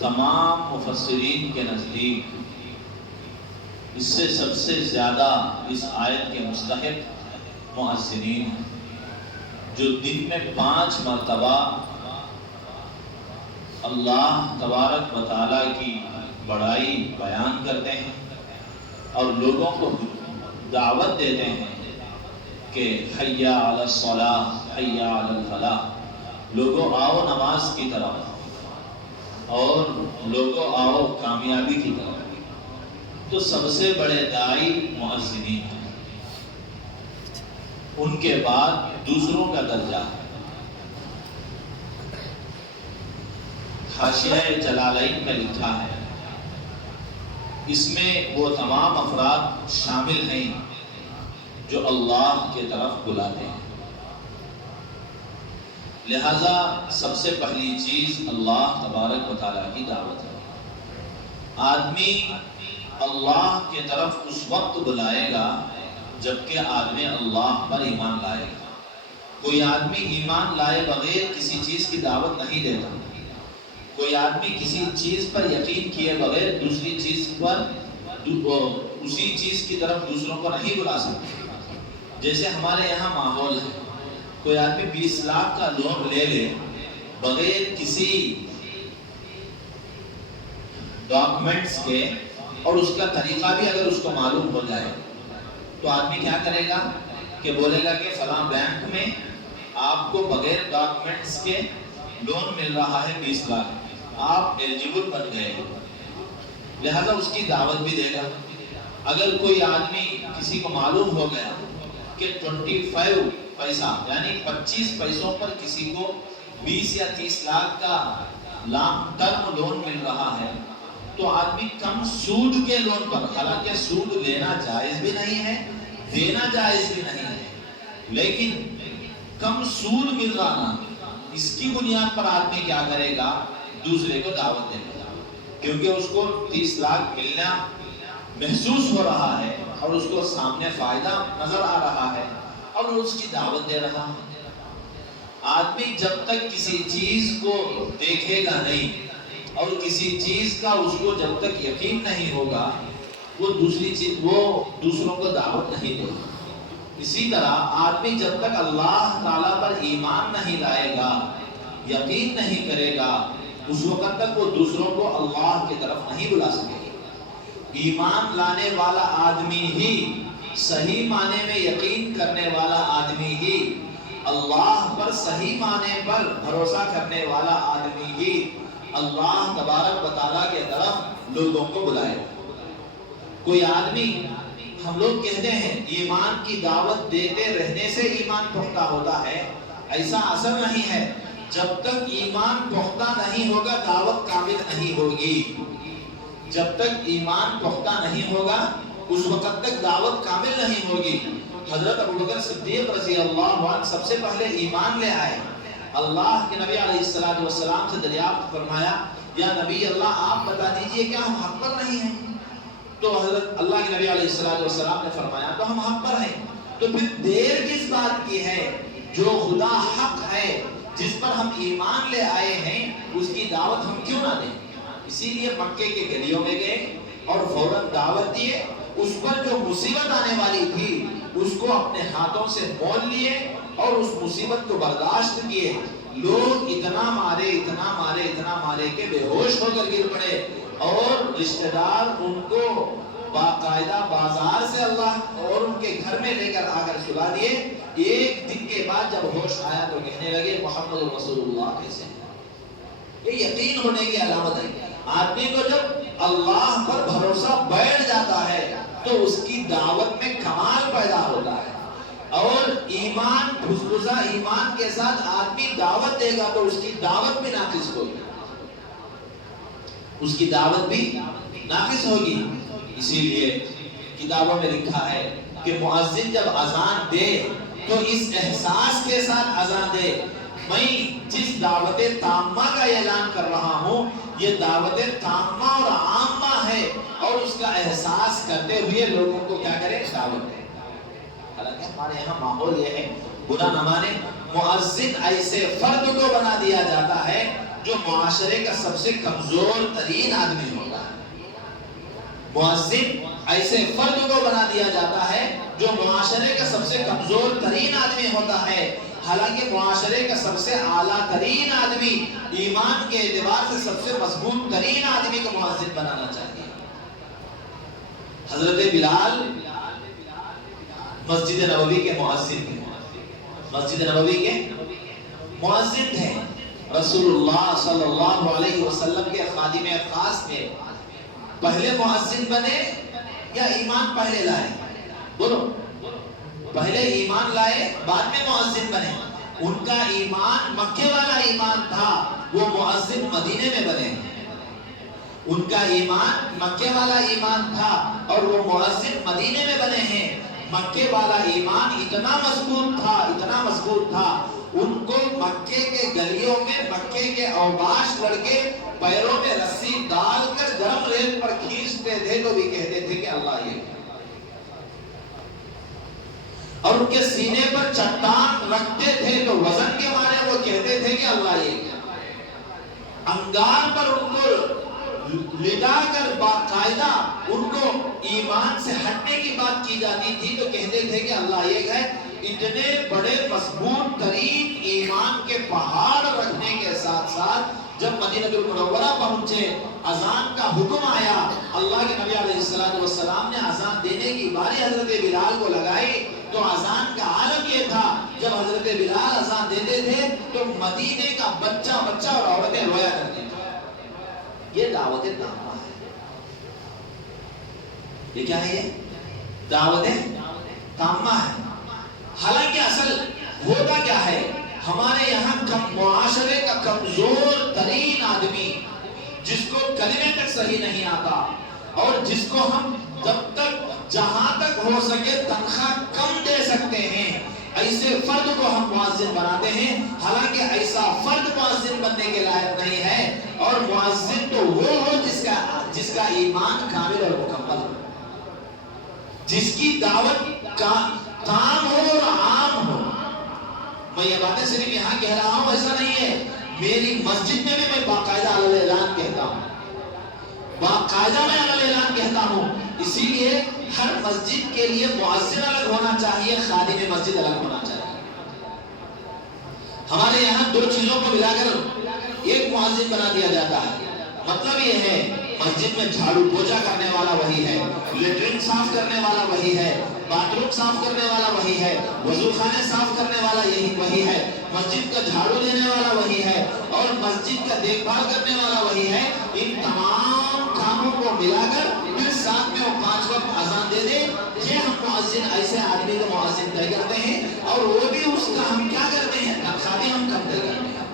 تمام مفسرین کے نزدیک اس سے سب سے زیادہ اس آیت کے مستحق مؤذنین ہیں، جو دن میں 5 مرتبہ اللہ تبارک و تعالیٰ کی بڑائی بیان کرتے ہیں اور لوگوں کو دعوت دیتے ہیں کہ حی علی الصلاۃ حی علی الفلاح، لوگوں آؤ نماز کی طرف اور لوگوں آؤ کامیابی کی طرف۔ تو سب سے بڑے داعی مؤذنین ہیں، ان کے بعد دوسروں کا درجہ ہے۔ حاشیہ جلالین میں لکھا ہے، اس میں وہ تمام افراد شامل ہیں جو اللہ کی طرف بلاتے ہیں۔ لہذا سب سے پہلی چیز اللہ تبارک و تعالیٰ کی دعوت ہے۔ آدمی اللہ کی طرف اس وقت بلائے گا جبکہ آدمی اللہ پر ایمان لائے گا۔ کوئی آدمی ایمان لائے بغیر کسی چیز کی دعوت نہیں دیتا، کوئی آدمی کسی چیز پر یقین کیے بغیر دوسری چیز پر اسی چیز کی طرف دوسروں کو نہیں بلا سکتا۔ جیسے ہمارے یہاں ماحول ہے، کوئی آدمی 20 لاکھ کا لون لے لے بغیر کسی ڈاکومنٹس کے، اور اس کا طریقہ بھی اگر اس کو معلوم ہو جائے تو آدمی کیا کرے گا کہ بولے گا کہ فلاں بینک میں آپ کو بغیر ڈاکومنٹس کے لون مل رہا ہے 20 لاکھ، آپ ایلیجیبل بن گئے، لہذا اس کی دعوت بھی دے گا۔ اگر کوئی آدمی کسی کو معلوم ہو گیا کہ 25 پیسہ یعنی 25 پیسوں پر کسی کو 20 یا 30 لاکھ کا لانگ ٹرم لون مل رہا ہے، تو آدمی کم سود کے لون پر، حالانکہ سود لینا جائز بھی نہیں ہے دینا جائز بھی نہیں ہے، لیکن کم سود مل رہا نا، اس کی بنیاد پر آدمی کیا کرے گا، دوسرے کو دعوت دے گا، کیونکہ اس کو 30 لاکھ ملنا محسوس ہو رہا ہے اور اس کو سامنے فائدہ نظر آ رہا ہے اور اس کی دعوت دے رہا ہے۔ آدمی جب تک کسی چیز کو دیکھے گا نہیں اور کسی چیز کا اس کو جب تک یقین نہیں ہوگا، وہ دوسروں کو دعوت نہیں دے گا۔ اسی طرح آدمی جب تک اللہ تعالیٰ پر ایمان نہیں لائے گا، یقین نہیں کرے گا، اس وقت تک وہ دوسروں کو اللہ کی طرف نہیں بلا سکے گا۔ ایمان لانے والا آدمی ہی، صحیح معنی میں یقین کرنے والا آدمی ہی، اللہ پر صحیح معنی پر بھروسہ کرنے والا آدمی ہی اللہ تبارک و تعالیٰ کے طرف لوگوں کو بلائے۔ کوئی آدمی، ہم لوگ کہتے ہیں ایمان کی دعوت دیتے رہنے سے ایمان پختہ ہوتا ہے، ایسا اصل نہیں ہے۔ جب تک ایمان پختہ نہیں ہوگا دعوت کامل نہیں ہوگی، جب تک ایمان پختہ نہیں ہوگا اس وقت تک دعوت کامل نہیں ہوگی۔ حضرت ابوبکر صدیق رضی اللہ عنہ سب سے پہلے ایمان لے آئے، اللہ کے نبی علیہ السلام سے دریافت فرمایا، یا نبی اللہ آپ بتا دیجئے کیا ہم حق پر نہیں ہیں؟ تو حضرت اللہ کے نبی علیہ السلام نے فرمایا تو ہم حق پر ہیں، تو پھر دیر کس بات کی ہے؟ جو خدا حق ہے، جس پر ہم ایمان لے آئے ہیں، اس کی دعوت ہم کیوں نہ دیں؟ اسی لیے مکے کے گلیوں میں گئے اور فوراً دعوت دیے، اس پر جو مصیبت آنے والی تھی اس کو اپنے ہاتھوں سے مول لیے اور اس مصیبت کو برداشت کیے۔ لوگ اتنا مارے کہ بے ہوش ہو کر گر پڑے، اور رشتہ دار ان کو باقاعدہ بازار سے اللہ اور ان کے گھر میں لے کر آ کر سلا دیے۔ ایک دن کے بعد جب ہوش آیا تو کہنے لگے محمد رسول اللہ کیسے ہیں؟ یہ یقین ہونے کی علامت ہے۔ آدمی کو جب اللہ پر بھروسہ بیٹھ جاتا ہے تو اس کی دعوت میں کمال پیدا ہوتا ہے، اور ایمان بھسبھسا ایمان کے ساتھ آدمی دعوت دے گا تو اس کی دعوت بھی ناقص ہوگی، اس کی دعوت بھی ناقص ہوگی۔ اسی لیے کتابوں میں لکھا ہے کہ مؤذن جب اذان دے تو اس احساس کے ساتھ اذان دے، میں جس دعوت تامہ کا اعلان کر رہا ہوں یہ دعوت تامہ اور عامہ ہے، اور اس کا احساس کرتے ہوئے لوگوں کو کیا کرے، دعوت دے۔ حالانکہ ہمارے یہاں ماحول یہ ہے، برا نہ مانے، مؤذن ایسے فرد کو بنا دیا جاتا ہے جو معاشرے کا سب سے کمزور ترین آدمی ہوگا. مؤذن ایسے فرد کو بنا دیا جاتا ہے جو معاشرے کا سب سے کمزور ترین آدمی ہوتا ہے، حالانکہ معاشرے کا سب سے اعلیٰ ترین آدمی، ایمان کے اعتبار سے سب سے مضبوط ترین آدمی کو مؤذن بنانا چاہیے. حضرت بلال مسجد نبوی کے مؤذن تھے، مسجد نبوی کے مؤذن تھے. رسول اللہ صلی اللہ علیہ وسلم کے خادم خاص تھے. پہلے مؤذن بنے یا ایمان پہلے لائے؟ بولو، پہلے ایمان لائے بعد میں مؤذن بنے. ان کا ایمان مکے والا ایمان تھا، وہ مؤذن مدینے میں بنے. ان کا ایمان مکے والا ایمان تھا اور وہ مؤذن مدینے میں بنے ہیں. مکے والا ایمان اتنا مضبوط تھا، اتنا مضبوط تھا، ان کو مکے کے گلیوں میں مکے کے اوباش لڑکے پیروں میں رسی ڈال کر گرم ریت پر کھینچتے تھے تو بھی کہتے تھے کہ اللہ یہ. اور ان کے سینے پر چٹان رکھتے تھے تو وزن کے مارے وہ کہتے تھے کہ اللہ یہ. انگار پر ان کو لٹا کر باقاعدہ ان کو ایمان سے ہٹنے کی بات کی جاتی تھی تو کہتے تھے کہ اللہ ایک ہے. اتنے بڑے مضبوط ترین ایمان کے پہاڑ رکھنے کے ساتھ ساتھ جب مدینہ المنورہ پہنچے، اذان کا حکم آیا، اللہ کے نبی علیہ السلام نے اذان دینے کی باری حضرت بلال کو لگائی تو اذان کا عالم یہ تھا، جب حضرت بلال اذان دیتے تھے تو مدینے کا بچہ بچہ اور عورتیں رویا کرتی تھیں. یہ دعوت تامہ ہے. یہ کیا ہے؟ یہ دعوت تامہ ہے. حالانکہ اصل ہوتا کیا ہے؟ ہمارے یہاں معاشرے کا کمزور ترین آدمی جس کو کلمے تک صحیح نہیں آتا اور جس کو ہم جب تک جہاں تک ہو سکے تنخواہ کم دے سکتے ہیں، ایسے فرد کو ہم مؤذن بناتے ہیں. حالانکہ ایسا فرد مؤذن بننے کے لائق نہیں ہے. اور مؤذن تو وہ ہو جس کا ایمان کامل اور مکمل ہو، جس کی دعوت کا تام ہو اور عام ہو. میں یہ باتیں صرف یہاں کہہ رہا ہوں ایسا نہیں ہے، میری مسجد میں بھی میں باقاعدہ علی اعلان کہتا ہوں، باقاعدہ میں علی اعلان کہتا ہوں. اسی لیے ہر مسجد کے لیے مؤذن الگ ہونا چاہیے، خادم مسجد الگ ہونا چاہیے. ہمارے یہاں دو چیزوں کو ملا کر ایک مؤذن بنا دیا جاتا ہے. مطلب یہ ہے مسجد میں جھاڑو پوچھا کرنے والا وہی ہے، لیٹرین صاف کرنے والا وہی ہے، باتھ روم صاف کرنے والا وہی ہے، وضو خانے صاف کرنے والا یہی وہی ہے، مسجد کا جھاڑو دینے والا وہی ہے اور مسجد کا دیکھ بھال کرنے والا وہی ہے. ان تمام کاموں کو ملا کر پھر ساتھ میں وہ 5 وقت اذان دے دے. یہ ہم مؤذن ایسے آدمی کو مؤذن طے کرتے ہیں اور وہ بھی اس کا ہم کیا کرتے ہیں؟ تنخواہ بھی ہم کم طے کرتے ہیں.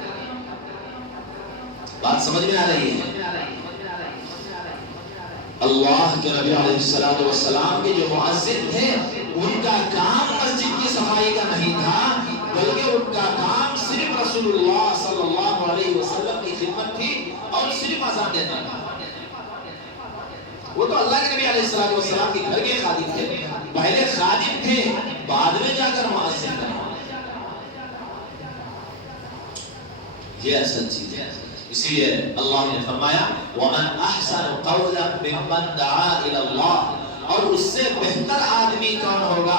بات سمجھ میں آ رہی ہے؟ اللہ کے نبی علیہ السلام کے جو مؤذن تھے ان کا کام مسجد کی صفائی کا نہیں تھا، بلکہ ان کا کام صرف رسول اللہ صلی اللہ علیہ وسلم کی خدمت تھی اور صرف اذان دینا تھا. وہ تو اللہ کے نبی علیہ السلام کے گھر کے خادم تھے، پہلے خادم تھے بعد میں جا کر مؤذن بنے. یہ اصل چیز ہے. اسی لیے اللہ نے فرمایا وَمَنْ أَحْسَنُ قَوْلًا مِّمَّنْ دَعَا إِلَى اللَّهِ، اور اس سے بہتر آدمی کون ہوگا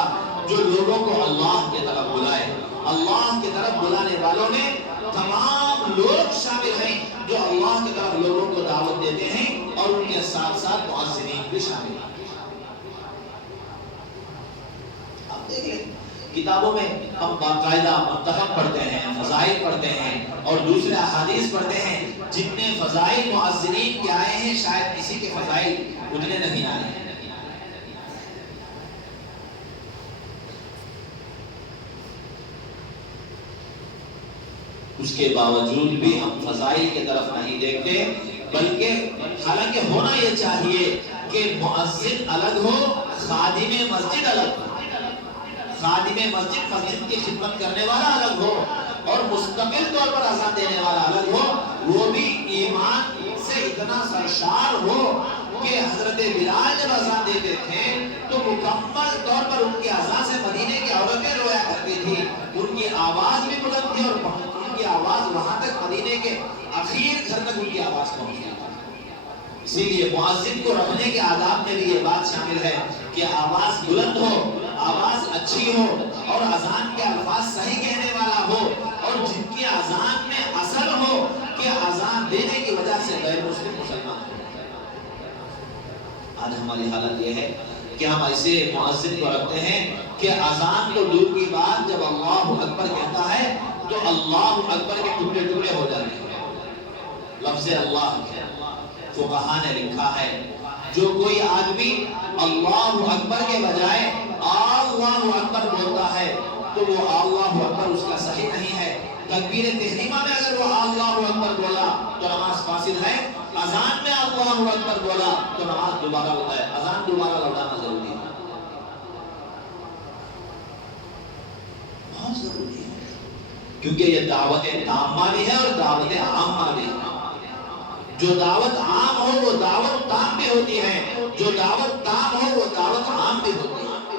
جو لوگوں کو اللہ کی طرف بلائے. اللہ کی طرف بلانے والوں میں تمام لوگ شامل ہیں جو اللہ کی طرف لوگوں کو دعوت دیتے ہیں اور ان کے ساتھ ساتھ مؤذنین بھی شامل ہیں. آپ دیکھ لیں کتابوں میں ہم باقاعدہ منتخب پڑھتے ہیں، فضائل پڑھتے ہیں اور دوسرے احادیث پڑھتے ہیں. جتنے فضائل مؤذنین کے آئے ہیں شاید کسی کے فضائل اتنے نہیں آئے ہیں. اس کے باوجود بھی ہم فضائل کی طرف نہیں دیکھتے، بلکہ حالانکہ ہونا یہ چاہیے کہ مؤذن الگ ہو، خادم مسجد الگ ہو. خادم مسجد مسجد کی خدمت کرنے والا الگ ہو اور مستقل طور پر اذان دینے والا الگ ہو. وہ بھی ایمان سے اتنا سرشار ہو کہ حضرت بلال جب اذان دیتے تھے تو مکمل طور پر ان کی اذان سے مدینے کی عورتیں رویا کرتی تھی. ان کی آواز بھی بلند تھی اور ان کی آواز وہاں تک مدینے کے اخیر گھر تک ان کی آواز پہنچتی ہے۔ اسی لیے مؤذن کو رکھنے کے آداب میں بھی یہ بات شامل ہے کہ آواز بلند ہو، آواز اچھی ہو، اور اذان کے الفاظ صحیح کہنے والا ہو، اور جن کی اذان میں اثر ہو کہ اذان دینے کی وجہ سے غیر مسلم مسلمان ہو۔ آج ہماری حالت یہ ہے کہ ہم ایسے مؤذن کو رکھتے ہیں کہ اذان کو دور کی بات جب اللہ اکبر کہتا ہے تو اللہ اکبر کے ٹکڑے ٹکڑے ہو جاتے ہیں۔ لفظ اللہ فقہا نے لکھا ہے جو کوئی آدمی اللہ اکبر کے بجائے اللہ اکبر بولتا ہے تو وہ اللہ اکبر اس کا صحیح نہیں ہے۔ تکبیر تحریمہ میں اگر وہ اللہ اکبر بولا تو نماز فاسد ہے، اذان میں اللہ اکبر بولا تو نماز دوبارہ ہوتا ہے، اذان دوبارہ لوٹانا ضروری ہے، بہت ضروری ہے، کیونکہ یہ دعوت تامہ بھی ہے اور دعوت عامہ بھی ہے۔ جو دعوت عام ہو وہ دعوت تام بھی ہوتی ہے، جو دعوت تام ہو وہ دعوت عام بھی ہوتی ہے،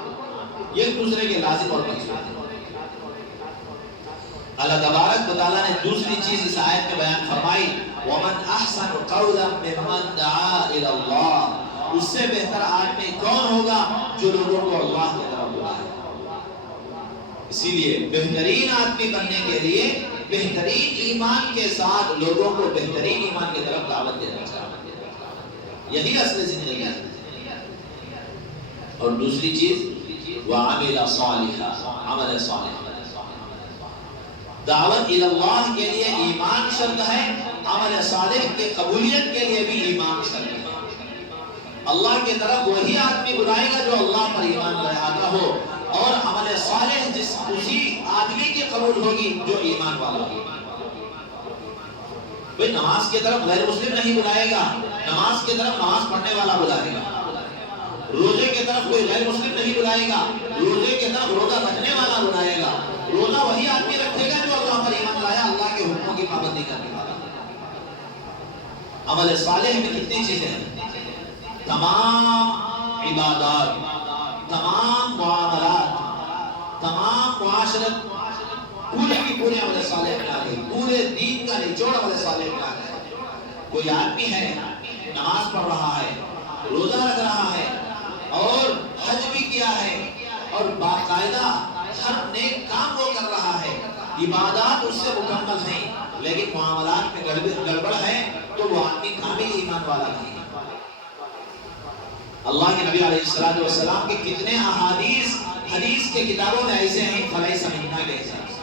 یہ ایک دوسرے کے لازم اور مناسب ہے۔ اللہ تبارک و تعالیٰ نے دوسری چیز اس آیت میں بیان فرمائی وَمَنْ أَحْسَنُ قَوْلًا مِّمَّنْ دَعَا إِلَى اللَّهِ، اس سے بہتر آدمی کون ہوگا جو لوگوں کو اللہ کی طرف بلائے۔ اسی لیے بہترین آدمی بننے کے لیے بہترین ایمان کے ساتھ لوگوں کو بہترین ایمان کی طرف دعوت دینا چاہیے، یہی اصل زندگی ہے۔ اور دوسری چیز وَعَمِلَ صَالِحًا، عمل صالح۔ دعوت اللہ کے لیے ایمان شرط ہے، عمل صالح کی قبولیت کے لیے بھی ایمان شرط ہے۔ اللہ کی طرف وہی آدمی بلائے گا جو اللہ پر ایمان لاتا ہو، اور عمل صالح اسی آدمی کی قبول ہوگی جو ایمان والا ہو۔ بھئی نماز کی طرف غیر مسلم نہیں بلائے گا، نماز کی طرف نماز پڑھنے والا بلائے گا۔ روزے کی طرف کوئی غیر مسلم نہیں بلائے گا، روزے کی طرف روزہ رکھنے والا بلائے گا۔ روزہ وہی آدمی رکھے گا جو اللہ پر ایمان لایا، اللہ کے حکموں کی پابندی کرنے والا۔ عمل صالح میں کتنی چیزیں ہیں؟ تمام عبادات، تمام معاملات، تمام معاشرت پورے کی پورے عمل صالح میں آ گئی، پورے دین کا نچوڑ عمل صالح میں آ گیا۔ کوئی آدمی ہے نماز پڑھ رہا ہے، روزہ رکھ رہا ہے، اور حج بھی کیا ہے، اور باقاعدہ ہر نیک کام وہ کر رہا ہے، عبادات اس سے مکمل ہیں، لیکن معاملات میں گڑبڑ ہے تو وہ آدمی کامل ایمان والا نہیں ہے۔ اللہ کے نبی علیہ السلام کے کتنے احادیث حدیث کے کتابوں میں ایسے ہیں فلیس منا کے حساب سے۔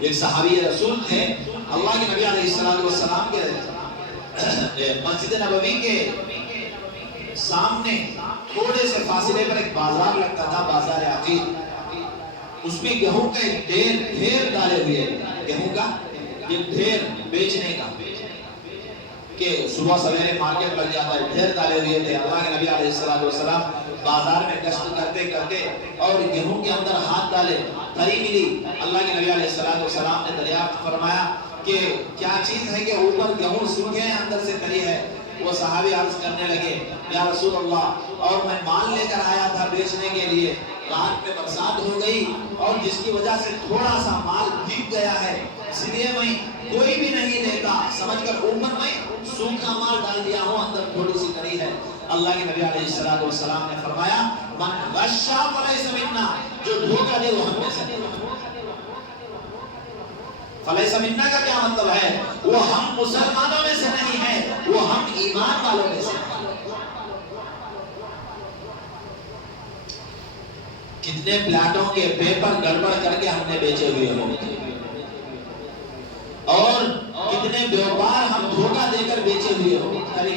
ایک صحابی رسول تھے، اللہ کے نبی علیہ السلام کے مسجد نبوی کے سامنے تھوڑے سے فاصلے پر ایک بازار لگتا تھا، بازار عقیق، اس میں گیہوں کا ایک ڈھیر ڈالے ہوئے، گیہوں کا ایک ڈھیر بیچنے کا، کہ صبح سویرے مارکیٹ لگ جاتا ہے، ڈھیر ڈالے ہوئے تھے۔ اللہ کے نبی علیہ السلام بازار میں گشت کرتے کرتے اور گیہوں کے اندر ہاتھ ڈالے، تری ملی۔ اللہ کے نبی علیہ السلام نے دریافت فرمایا کہ کیا چیز ہے کہ اوپر گیہوں سوکھے ہیں اندر سے تری ہے؟ وہ صحابی عرض کرنے لگے یا رسول اللہ، اور میں مال لے کر آیا تھا بیچنے کے لیے، رات میں برسات ہو گئی اور جس کی وجہ سے تھوڑا سا مال بھیگ گیا ہے، اس لیے میں کوئی بھی نہیں لیتا سمجھ کر اوپر میں سوکھا مال ڈال دیا ہوں، اندر تھوڑی سی تری ہے۔ اللہ کے نبی علیہ السلام نے فرمایا من غشا فلیس منا، جو دھوکہ دے وہ ہم میں سے نہیں۔ فلیس منا کا کیا مطلب ہے؟ وہ ہم مسلمانوں میں سے نہیں ہے، وہ ہم ایمان والوں میں سے ہیں۔ کتنے پلاٹوں کے پیپر گڑبڑ کر کے ہم نے بیچے ہوئے ہوں، اور کتنے بیوپار ہم دھوکہ دے کر بیچے ہوئے ہوں،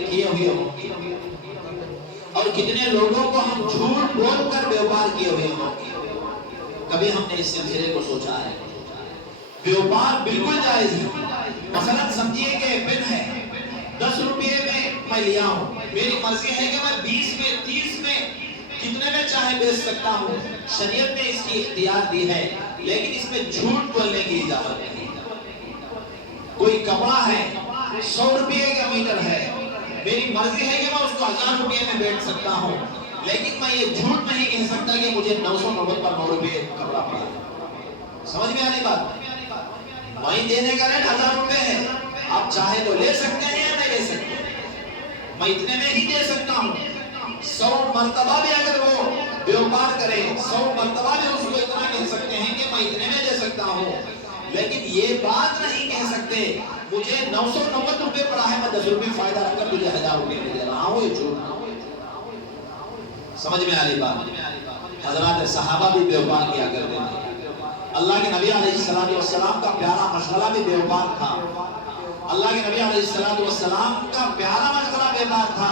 کیے ہوئے ہوں، اور کتنے لوگوں کو ہم جھوٹ بول کر بیوپار کیے ہوئے ہوں۔ کبھی ہم نے اس سلسلے کو سوچا ہے؟ بیوپار بالکل جائز ہے۔ مثلا سمجھیے کہ پن ہے 10 روپے میں لیا ہوں، میری مرضی ہے کہ میں 20 میں 30 میں کتنے میں چاہے بیچ سکتا ہوں، شریعت نے اس کی اختیار دی ہے، لیکن اس میں جھوٹ بولنے کی اجازت نہیں۔ کوئی کپڑا ہے 100 روپے کا میٹر ہے، میری مرضی ہے کہ میں اس کو 1000 روپے میں بیچ سکتا ہوں، لیکن میں یہ جھوٹ نہیں کہہ سکتا کہ مجھے 990 پر 9 روپے کپڑا پڑا۔ سمجھ میں آنے بات؟ وہیں دینے کا ریٹ 1000 روپے ہے، آپ چاہے تو لے سکتے ہیں یا نہیں لے سکتے، میں اتنے میں ہی دے سکتا ہوں۔ 100 مرتبہ بھی اگر وہ بیوپار کرے، 100 مرتبہ بھی اس کو اتنا کہہ سکتے ہیں کہ میں اتنے میں دے سکتا ہوں، لیکن یہ بات نہیں کہہ سکتے مجھے 990 روپے پڑا ہے، میں 10 روپے فائدہ رکھ کر تجھے 1000 روپے میں دے رہا ہوں، یہ جھوٹ۔ سمجھ میں آ رہی بات؟ حضرات صحابہ بھی بیوپار کیا کرتے تھے، اللہ کے نبی علیہ السلام کا پیارا مشغلہ بھی بیوپار تھا، اللہ کے نبی علیہ السلام کا پیارا مشغلہ بیوپار تھا۔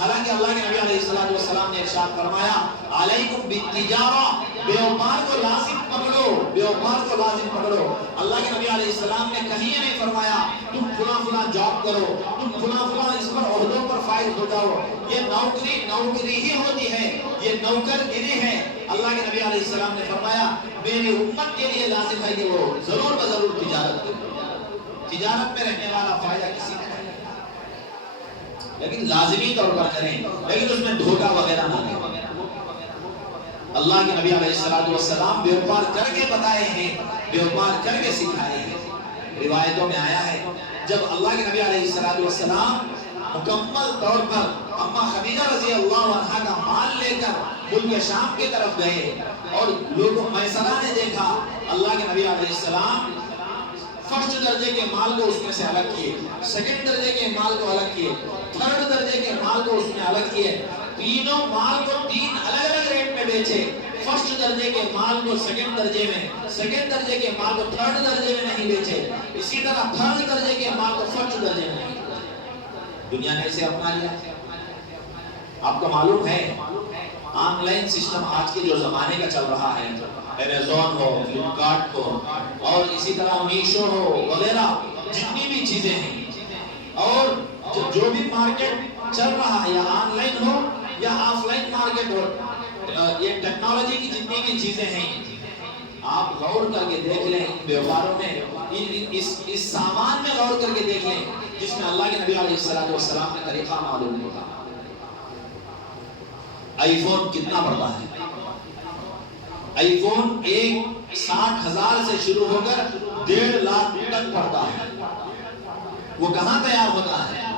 حالانکہ اللہ کے نبی علیہ السلام نے ارشاد فرمایا علیکم بالتجارہ، بیوپار کو لازم پکڑو، بیوپار کو لازم پکڑو۔ اللہ کے نبی علیہ السلام نے کہیں نہیں فرمایا تم فلاں جاب کرو، تم فلاں اس پر عہدوں پر فائز ہو جاؤ، یہ نوکری ہی ہوتی ہے، یہ نوکر گری ہے۔ اللہ کے نبی علیہ السلام نے فرمایا میری امت کے لیے لازم ہے کہ وہ ضرور بضرور تجارت کرے، تجارت میں رہنے والا فائدہ کسی کو نہیں، لیکن لازمی طور پر کریں، لیکن اس میں دھوکہ وغیرہ نہ دیں۔ اللہ کے نبی علیہ السلام بیوپار کر کے بتائے ہیں، بیوپار کر کے سکھائے ہیں۔ روایتوں میں آیا ہے جب اللہ کے نبی علیہ السلام مکمل طور پر اما خدیجہ رضی اللہ عنہا کا مال لے کر ملک شام کی طرف گئے اور لوگوں میسرہ نے دیکھا، اللہ کے نبی علیہ السلام فرسٹ درجے کے مال کو اس میں سے الگ کیے، سیکنڈ درجے کے مال کو الگ کیے، تھرڈ درجے کے مال کو اس میں الگ کیے، تینوں مال کو 3 الگ الگ ریٹ میں بیچے، فرسٹ درجے کے مال کو سیکنڈ درجے میں، سیکنڈ درجے کے مال کو تھرڈ درجے میں نہیں بیچے، اسی طرح تھرڈ درجے کے مال کو فرسٹ درجے میں نہیں۔ دنیا نے اسے اپنا لیا۔ آپ کو معلوم ہے آن لائن سسٹم آج کے جو زمانے کا چل رہا ہے، امیزون ہو، فلپکارٹ ہو اور اسی طرح میشو ہو وغیرہ جتنی بھی چیزیں ہیں، اور جو بھی مارکیٹ چل رہا ہے یا آن لائن ہو یا آف لائن مارکیٹ ہو، یہ ٹیکنالوجی کی جتنی بھی چیزیں ہیں، آپ غور کر کے دیکھ لیں ان بیوپاروں میں، اس سامان میں غور کر کے دیکھ لیں جس میں اللہ کے نبی علیہ السلام نے طریقہ معلوم ہوتا۔ آئی فون کتنا پڑتا ہے؟ آئی فون 60,000 سے شروع ہو کر 1.5 لاکھ تک پڑتا ہے۔ وہ کہاں تیار ہوتا ہے؟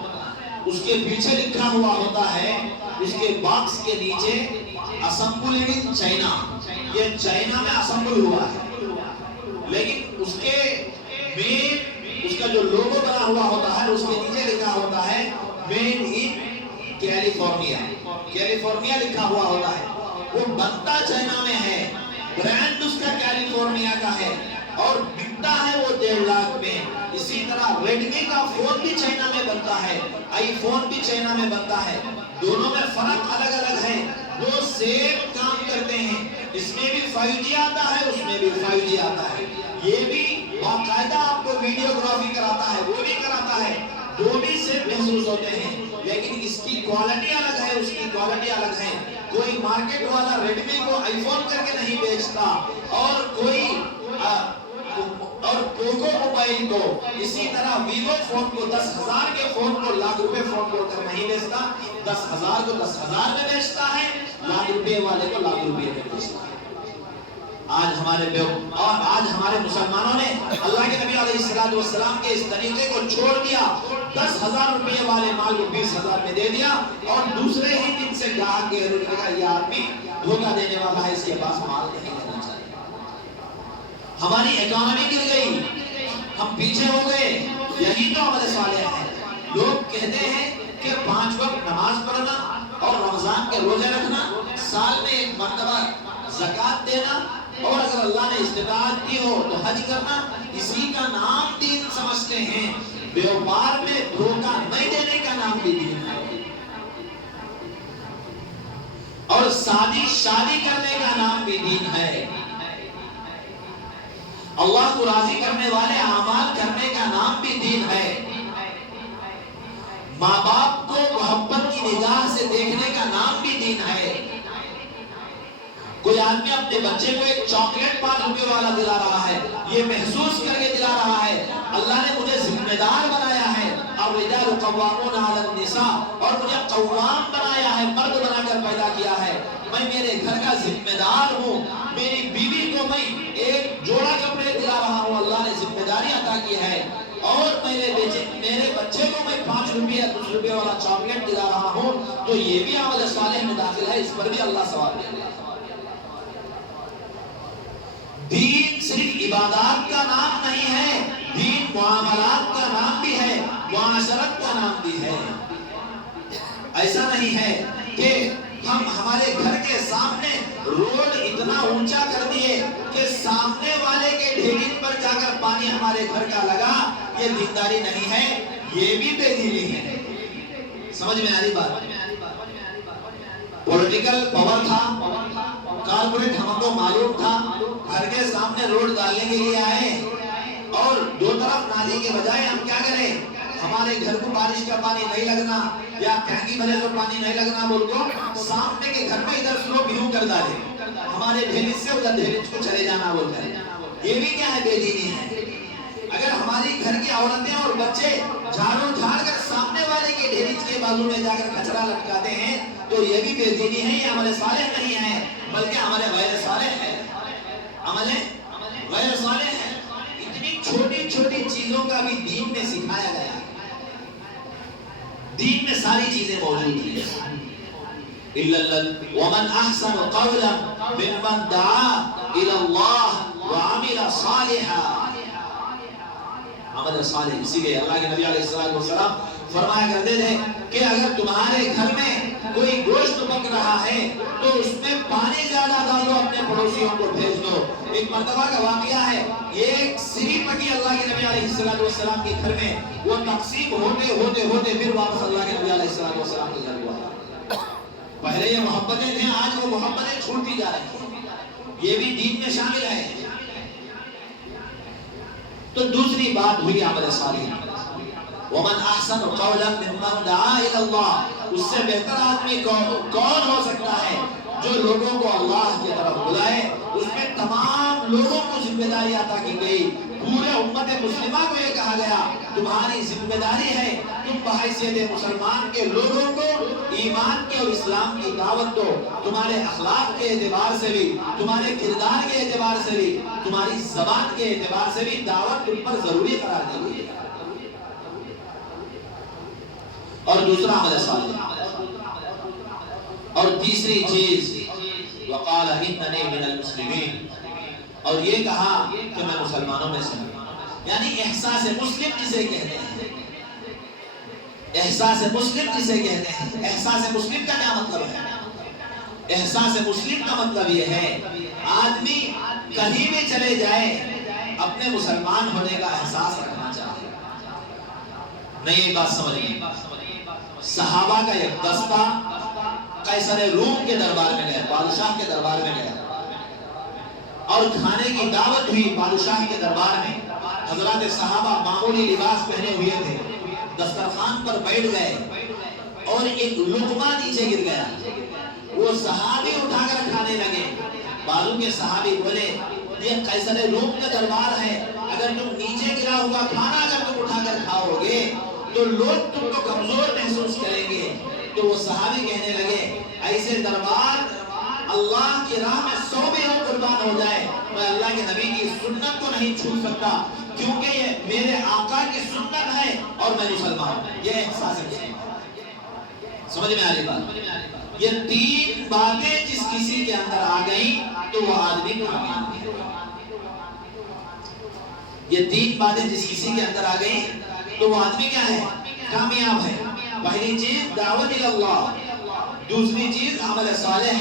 اس کے پیچھے لکھا ہوا ہوتا ہے، اس کے باکس کے نیچے اسمبلڈ ان چائنا، یہ چائنا میں اسمبل ہوا ہے، لیکن اس کے مین اس کا جو لوگو بنا ہوا ہوتا ہے اس کے نیچے لکھا ہوتا ہے میڈ ان کیلیفورنیا، کیلیفورنیا لکھا ہوا ہوتا ہے۔ وہ بنتا چائنا میں ہے، برانڈ اس کا کیلیفورنیا کا ہے اور بکتا ہے وہ 1.5 لاکھ میں۔ اسی طرح ریڈمی کا فون بھی چائنا میں بنتا ہے، آئی فون بھی چائنا میں بنتا ہے، دونوں میں فرق الگ الگ ہے، دو سیم کام کرتے ہیں، اس میں بھی 5G آتا ہے، اس میں بھی 5G آتا ہے، یہ بھی باقاعدہ آپ کو ویڈیوگرافی کراتا ہے، وہ بھی کراتا ہے، دو بھی سیم محسوس ہوتے ہیں، لیکن اس کی کوالٹی الگ ہے، اس کی کوالٹی الگ ہے۔ کوئی مارکیٹ والا ریڈمی کو آئی فون کر کے نہیں بیچتا، اور کوئی اور پوکو موبائل کو اسی طرح ویوو فون کو 10,000 کے فون کو لاکھ روپے فون کو کر نہیں بیچتا، 10,000 کو 10,000 میں بیچتا ہے، لاکھ روپے والے کو لاکھ روپے میں بیچتا ہے۔ آج ہمارے مسلمانوں نے اللہ کے نبی علیہ السلام کے اس طریقے کو چھوڑ دیا، 10,000 روپے والے مال کو 20,000 میں دے دیا، اور دوسرے ہی دن سے کہا کہ یہ آدمی دھوکہ دینے والا ہے، اس کے پاس مال نہیں لینا چاہیے۔ ہماری اکانومی گر گئی، ہم پیچھے ہو گئے، یہی تو عمل صالح ہے۔ لوگ کہتے ہیں کہ 5 وقت نماز پڑھنا اور رمضان کے روزے رکھنا، سال میں 1 مرتبہ زکوٰۃ دینا، اور اگر اللہ نے استطاعت دی ہو تو حج کرنا، اسی کا نام دین سمجھتے ہیں۔ بیوپار میں دھوکہ نہیں دینے کا نام بھی دین ہے، اور شادی کرنے کا نام بھی دین ہے۔ اللہ کو راضی کرنے والے اعمال کرنے کا نام بھی دین ہے۔ ماں باپ کو محبت کی نگاہ سے دیکھنے کا نام بھی دین ہے۔ کوئی آدمی اپنے بچے کو ایک چاکلیٹ 5 روپے والا دلا رہا ہے، یہ محسوس کر کے دلا رہا ہے اللہ نے مجھے ذمہ دار بنایا ہے، الرجال قوامون علی النساء، اور مجھے قوام بنایا ہے، مرد بنا کر پیدا کیا ہے، میں میرے گھر کا ذمہ دار ہوں، میری بیوی کو میں ایک جوڑا کپڑے دلا رہا ہوں، اللہ نے ذمہ داری عطا کی ہے، اور میرے بچے کو میں 5 روپے یا 10 روپے والا چاکلیٹ دلا رہا ہوں، تو یہ بھی عمل صالح میں داخل ہے، اس پر بھی اللہ ثواب دے گا۔ دین صرف عبادات کا نام نہیں ہے، دین معاملات کا نام بھی ہے، معاشرت کا نام بھی ہے۔ ایسا نہیں ہے کہ ہم ہمارے گھر کے سامنے روڈ اتنا اونچا کر دیے کہ سامنے والے کے ڈھیری پر جا کر پانی ہمارے گھر کا لگا، یہ دینداری نہیں ہے، یہ بھی بے دینی ہے۔ سمجھ میں آ رہی بات؟ پولیٹیکل پاور تھا، کارپوریٹ ہم کو معلوم تھا، گھر کے سامنے روڈ ڈالنے کے لیے آئے، اور دو طرف نالی کے بجائے ہم کیا کریں، ہمارے گھر کو بارش کا پانی نہیں لگنا یا ٹینکی بھرے تو پانی نہیں لگنا بول کو سامنے کے گھر میں ادھر سلوپ یوں کر ڈالے، ہمارے دہلیز سے ادھر دہلیز کو چلے جانا بول کر، یہ بھی کیا ہے، بے دینی ہے۔ اگر ہماری گھر کی عورتیں اور بچے جھاڑو جھاڑ کر سامنے والے کے ڈھیریج کے بازو میں جا کر کچرا لٹکاتے ہیں تو یہ بھی بے دینی ہے، یہ عمل صالح نہیں ہے بلکہ عمل غیر صالح ہے، عمل غیر صالح ہے۔ اتنی چھوٹی چھوٹی چیزوں کا بھی دین میں سکھایا گیا ہے، دین میں ساری چیزیں موجود ہیں۔ وَمَنْ أَحْسَنُ قَوْلًا مِّمَّنْ دَعَا إِلَى اللَّهِ وَعَمِلَ صَالِحًا۔ عمل صالح، اسی لیے اللہ کے نبی علیہ السلام فرمایا کرتے تھے کہ اگر تمہارے گھر میں کوئی گوشت پک رہا ہے تو اس میں پانی زیادہ ڈالو، اپنے پڑوسیوں کو بھیج دو۔ ایک مرتبہ کا واقعہ ہے، یہ سری پکی اللہ کے نبی علیہ السلام کے گھر میں، وہ تقسیم ہوتے ہوتے ہوتے پھر واپس اللہ کے نبی علیہ السلام کے گھر ہوا۔ پہلے یہ محبتیں تھیں، آج وہ محبتیں چھوٹتی جا رہی ہیں، یہ بھی دین میں شامل ہے۔ تو دوسری بات ہوئی عمل صالح، وَمَنْ أَحْسَنُ قَوْلًا مِّمَّنْ دَعَا إِلَى اللَّهِ، اس سے بہتر آدمی کون ہو سکتا ہے جو لوگوں کو اللہ کی طرف بلائے۔ اس میں تمام لوگوں کو ذمہ داری عطا کی گئی، پورے امت مسلمہ کو یہ کہا گیا تمہاری ذمہ داری ہے، تم بحیثیت مسلمان کے لوگوں کو ایمان کے اور اسلام کی دعوت دو، تمہارے اخلاق کے اعتبار سے بھی، تمہارے کردار کے اعتبار سے بھی، تمہاری زبان کے اعتبار سے بھی دعوت تم پر ضروری قرار دی گئی ہے۔ اور دوسرا عمل صالح، اور تیسری چیز وقال اننی من المسلمین، اور یہ کہا کہ میں مسلمانوں میں سے ہوں، یعنی احساس مسلم جسے کہتے ہیں، احساس مسلم جسے کہتے ہیں۔ احساس مسلم کا کیا مطلب ہے؟ احساس مسلم کا مطلب یہ ہے آدمی کہیں بھی چلے جائے اپنے مسلمان ہونے کا احساس رکھنا چاہیے۔ نہیں، یہ بات سمجھیں، صحابہ کا ایک دستہ قیصر روم کے دربار میں گیا، بادشاہ کے دربار میں گیا، اور کھانے کی دعوت ہوئی بادشاہ کے دربار میں۔ حضرات صحابہ معمولی لباس پہنے ہوئے تھے، دسترخوان پر بیٹھ گئے اور ایک لقمہ نیچے گر گیا، وہ صحابی اٹھا کر کھانے لگے۔ بازو کے صحابی بولے یہ قیصر روم کا دربار ہے، اگر تم نیچے گرا ہوا کھانا اگر تم اٹھا کر کھاؤ گے تو لوگ تم کو کمزور محسوس کریں گے۔ تو وہ صحابی کہنے لگے ایسے دربار اللہ کی راہ میں 100 بھی ہو قربان ہو جائے، میں اللہ کے نبی کی سنت کو نہیں چھوڑ سکتا، کیونکہ یہ میرے آقا کی سنت ہے اور میں مسلمان ہوں۔ یہ احساس ہے، سمجھ میں آ رہی بات؟ یہ 3 باتیں جس کسی کے اندر آ گئیں تو وہ آدمی کامیاب ہے۔ یہ 3 باتیں جس کسی کے اندر آ گئیں تو وہ آدمی کیا ہے؟ کامیاب ہے۔ پہلی چیز دعوت اللہ، دوسری چیز عمل صالح،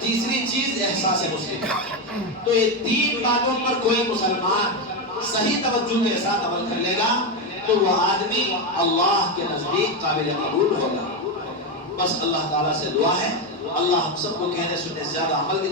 تیسری چیز احساس مسلم۔ تو یہ 3 باتوں پر کوئی مسلمان صحیح توجہ کے ساتھ عمل کر لے گا تو وہ آدمی اللہ کے نزدیک قابل قبول ہوگا۔ بس اللہ تعالیٰ سے دعا ہے اللہ ہم سب کو کہنے سننے سے زیادہ عمل کی